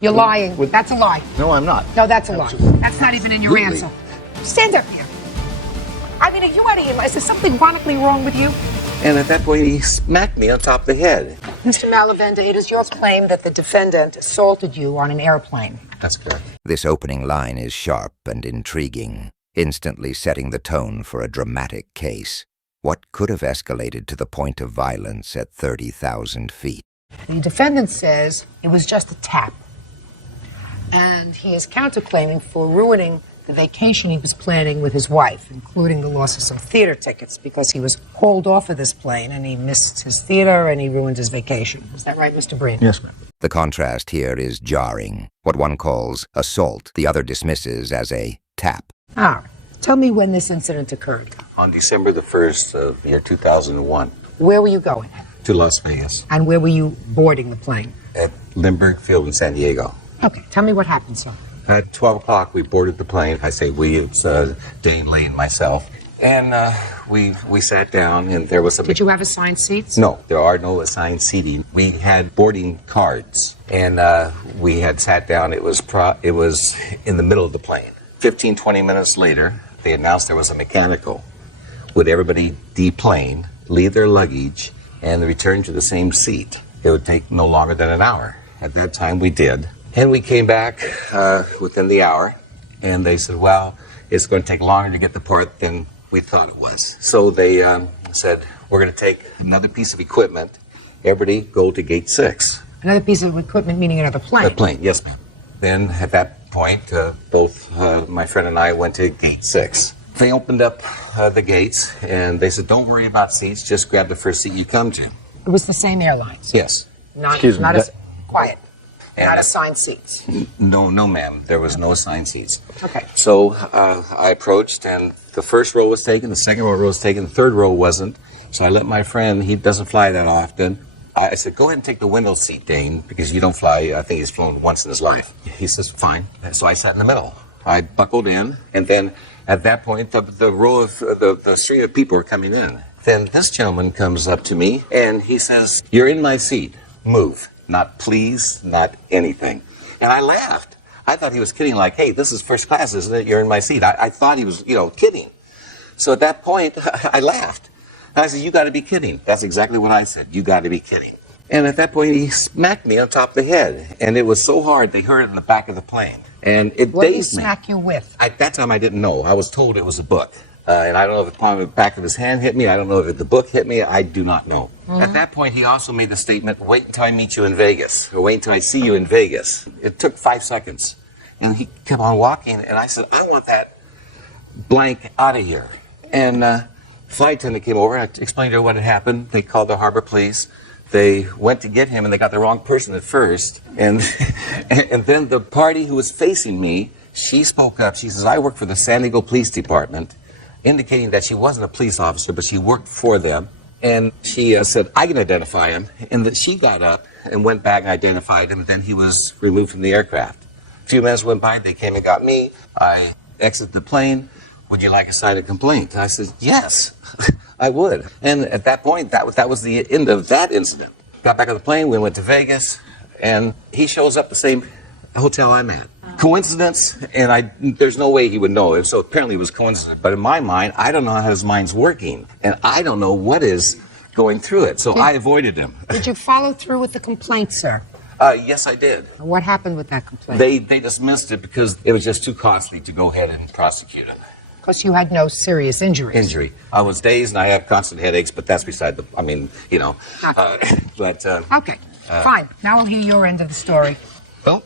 You're lying. That's a lie. No, I'm not. No, that's a lie. That's not even in your answer. Stand up here. I mean, are you out of your mind? Is there something chronically wrong with you? And at that point, he smacked me on top of the head. Mr. Malavenda, it is your claim that the defendant assaulted you on an airplane. That's correct. This opening line is sharp and intriguing, instantly setting the tone for a dramatic case. What could have escalated to the point of violence at 30,000 feet? The defendant says it was just a tap. And he is counterclaiming for ruining the vacation he was planning with his wife, including the loss of some theater tickets, because he was hauled off of this plane and he missed his theater and he ruined his vacation. Is that right, Mr. Breen? Yes, ma'am. The contrast here is jarring. What one calls assault, the other dismisses as a tap. All right. Tell me when this incident occurred. On December the 1st of the year 2001. Where were you going? To Las Vegas. And where were you boarding the plane? At Lindbergh Field in San Diego. Okay, tell me what happened, sir. At 12 o'clock, we boarded the plane. I say we, it's Dane, Lee, and myself. And we sat down, and there was a... Did you have assigned seats? No, there are no assigned seating. We had boarding cards, and we had sat down. It was in the middle of the plane. 15, 20 minutes later, they announced there was a mechanical. Would everybody deplane, leave their luggage, and return to the same seat? It would take no longer than an hour. At that time, we did. And we came back within the hour, and they said, well, it's going to take longer to get the part than we thought it was. So they said, we're going to take another piece of equipment. Everybody go to gate 6. Another piece of equipment, meaning another plane? A plane, yes, ma'am. Then at that point, both my friend and I went to gate 6. They opened up the gates, and they said, don't worry about seats, just grab the first seat you come to. It was the same airlines? Yes. Excuse me, Quiet. And Not assigned seats? No, ma'am. There was no assigned seats. Okay. So I approached, and the first row was taken, the second row was taken, the third row wasn't. So I let my friend, he doesn't fly that often. I said, go ahead and take the window seat, Dane, because you don't fly. I think he's flown once in his life. He says, fine. So I sat in the middle. I buckled in, and then at that point, the row of, the stream of people are coming in. Then this gentleman comes up to me, and he says, you're in my seat. Move. Not please, not anything. And I laughed. I thought he was kidding, like, hey, this is first class, isn't it? You're in my seat. I thought he was, kidding. So at that point, I laughed. And I said, you got to be kidding. That's exactly what I said. You got to be kidding. And at that point, he smacked me on top of the head. And it was so hard, they heard it in the back of the plane. And it What did he dazed me. smack you with? At that time, I didn't know. I was told it was a book. And I don't know if the palm of the back of his hand hit me. I don't know if the book hit me. I do not know. Mm-hmm. At that point, he also made the statement, wait until I meet you in Vegas, or wait until I see you in Vegas. It took 5 seconds. And he kept on walking, and I said, I want that blank out of here. And flight attendant came over, and I explained to her what had happened. They called the harbor police. They went to get him, and they got the wrong person at first. And, and then the party who was facing me, she spoke up. She says, I work for the San Diego Police Department, indicating that she wasn't a police officer, but she worked for them. And she said, I can identify him. And that she got up and went back and identified him, and then he was removed from the aircraft. A few minutes went by, they came and got me. I exited the plane. Would you like to sign a complaint? And I said, yes, I would. And at that point, that was the end of that incident. Got back on the plane, we went to Vegas, and he shows up the same hotel I'm at. Coincidence, and there's no way he would know it, so apparently it was coincidence. But in my mind, I don't know how his mind's working, and I don't know what is going through it, so I avoided him. Did you follow through with the complaint, sir? Yes, I did. What happened with that complaint? They dismissed it because it was just too costly to go ahead and prosecute it. Because you had no serious injuries. I was dazed and I have constant headaches, but that's beside the, Okay, fine. Now we'll hear your end of the story. Well,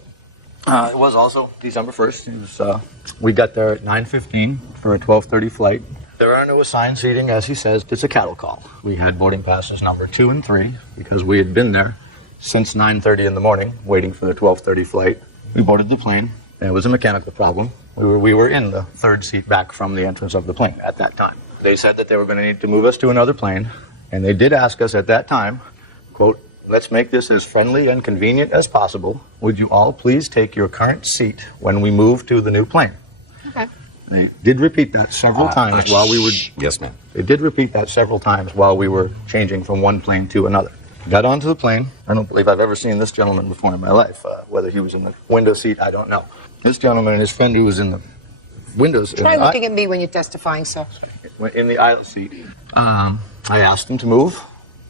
it was also December 1st. It was, we got there at 9:15 for a 12:30 flight. There are no assigned seating, as he says. It's a cattle call. We had boarding passes number 2 and 3 because we had been there since 9:30 in the morning waiting for the 12:30 flight. We boarded the plane, and it was a mechanical problem. We were in the third seat back from the entrance of the plane at that time. They said that they were going to need to move us to another plane, and they did ask us at that time, quote, let's make this as friendly and convenient as possible. Would you all please take your current seat when we move to the new plane? Okay. They did repeat that several times while we were... Yes, ma'am. They did repeat that several times while we were changing from one plane to another. Got onto the plane. I don't believe I've ever seen this gentleman before in my life. Whether he was in the window seat, I don't know. This gentleman and his friend who was in the windows. Try looking at me when you're testifying, sir. In the aisle seat. I asked him to move.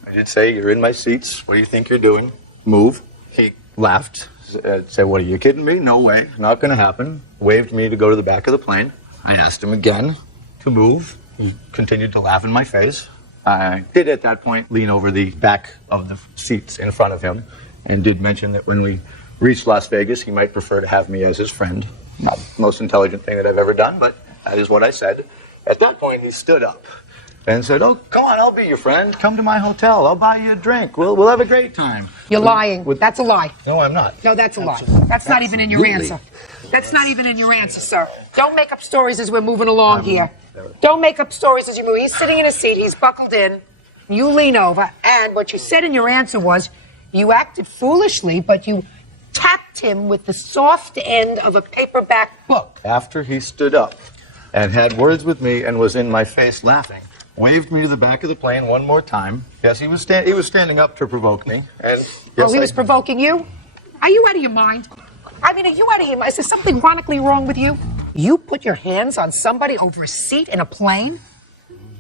I did say, "You're in my seats. What do you think you're doing? Move." He laughed. Said, "What, are you kidding me? No way. Not going to happen." Waved me to go to the back of the plane. I asked him again to move. He continued to laugh in my face. I did at that point lean over the back of the seats in front of him and did mention that when we reached Las Vegas, he might prefer to have me as his friend. Not the most intelligent thing that I've ever done, but that is what I said. At that point, he stood up and said, "Oh, come on, I'll be your friend. Come to my hotel. I'll buy you a drink. We'll have a great time." You're lying. That's a lie. No, I'm not. No, that's a lie. That's not even in your answer. That's not even in your answer, sir. Don't make up stories as we're moving along here. Don't make up stories as you move. He's sitting in a seat. He's buckled in. You lean over. And what you said in your answer was you acted foolishly, but you tapped him with the soft end of a paperback book. After he stood up and had words with me and was in my face laughing, waved me to the back of the plane one more time. Yes, he was standing up to provoke me. And yes, he was provoking you? Are you out of your mind? I mean, are you out of your mind? Is there something chronically wrong with you? You put your hands on somebody over a seat in a plane?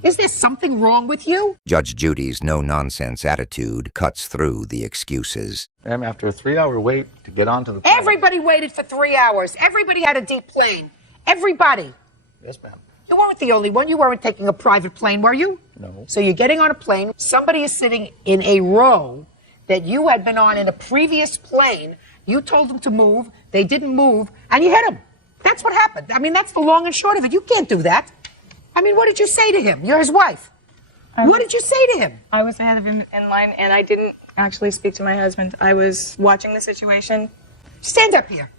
Is there something wrong with you? Judge Judy's no-nonsense attitude cuts through the excuses. Ma'am, after a 3-hour wait to get onto the plane. Everybody waited for 3 hours. Everybody had a deep plane. Everybody. Yes, ma'am. You weren't the only one. You weren't taking a private plane, were you? No. So you're getting on a plane. Somebody is sitting in a row that you had been on in a previous plane. You told them to move. They didn't move, and you hit them. That's what happened. I mean, that's the long and short of it. You can't do that. I mean, what did you say to him? You're his wife. What did you say to him? I was ahead of him in line, and I didn't actually speak to my husband. I was watching the situation. Stand up here.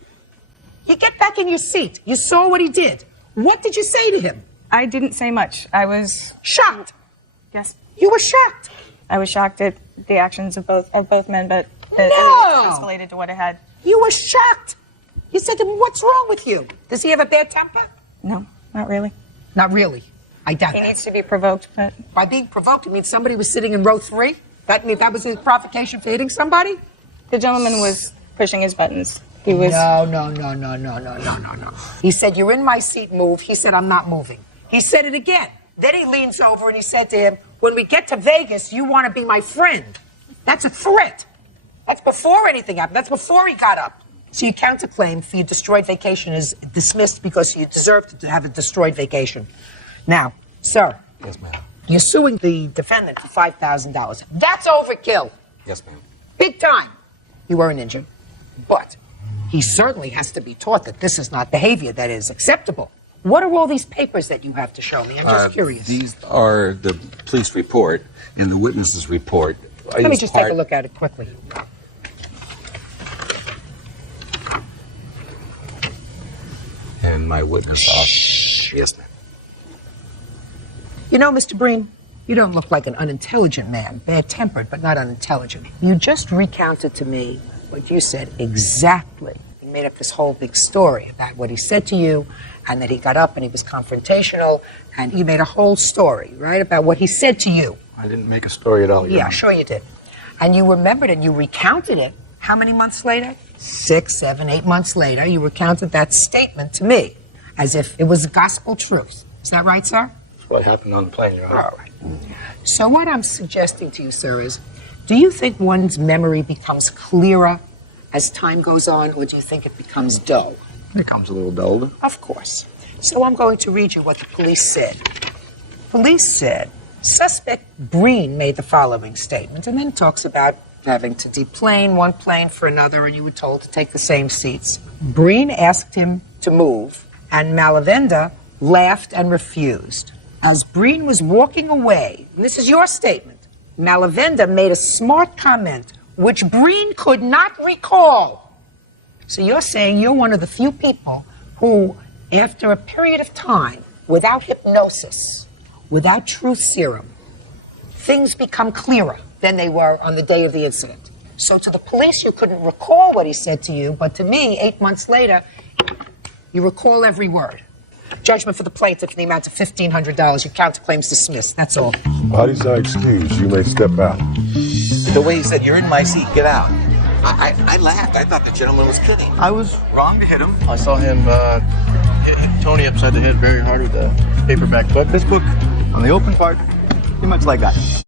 You get back in your seat. You saw what he did. What did you say to him? I didn't say much. I was shocked. Yes. You were shocked. I was shocked at the actions of both men, but it escalated to what it had. You were shocked. You said to him, "What's wrong with you? Does he have a bad temper?" No, not really. Not really. I doubt He that. needs to be provoked, but By being provoked, it means somebody was sitting in row 3? That was his provocation for hitting somebody? the gentleman was pushing his buttons. He was. No. He said, "You're in my seat, move." He said, "I'm not moving." He said it again. Then he leans over and he said to him, "When we get to Vegas, you want to be my friend." That's a threat. That's before anything happened. That's before he got up. So your counterclaim for your destroyed vacation is dismissed because you deserve to have a destroyed vacation. Now, sir. Yes, ma'am. You're suing the defendant for $5,000. That's overkill. Yes, ma'am. Big time. You weren't injured. But he certainly has to be taught that this is not behavior that is acceptable. What are all these papers that you have to show me? I'm just curious. These are the police report and the witnesses report. Let me just take a look at it quickly. And my witness officer. Yes, ma'am. You know, Mr. Breen, you don't look like an unintelligent man, bad-tempered, but not unintelligent. You just recounted to me what you said exactly. You made up this whole big story about what he said to you, and that he got up and he was confrontational, and you made a whole story, right, about what he said to you. I didn't make a story at all. Your Yeah, Honor. sure you did. And you remembered it, you recounted it. How many months later? 6, 7, 8 months later, you recounted that statement to me, as if it was gospel truth. Is that right, sir? That's what happened on the plane, Your Honor. All right. So what I'm suggesting to you, sir, is do you think one's memory becomes clearer as time goes on, or do you think it becomes dull? It comes a little dulled. Of course. So I'm going to read you what the police said. Police said, suspect Breen made the following statement, and then talks about having to deplane one plane for another, and you were told to take the same seats. Breen asked him to move, and Malavenda laughed and refused. As Breen was walking away, and this is your statement, Malavenda made a smart comment, which Breen could not recall. So you're saying you're one of the few people who, after a period of time, without hypnosis, without truth serum, things become clearer than they were on the day of the incident. So to the police, you couldn't recall what he said to you, but to me, 8 months later, you recall every word. Judgment for the plaintiff in the amount of $1,500. Your counterclaim's dismissed. That's all. Parties are excused. You may step out. The way he said, "You're in my seat, get out." I laughed. I thought the gentleman was kidding. I was wrong to hit him. I saw him hit Tony upside the head very hard with a paperback book. This book, on the open part, pretty much like that.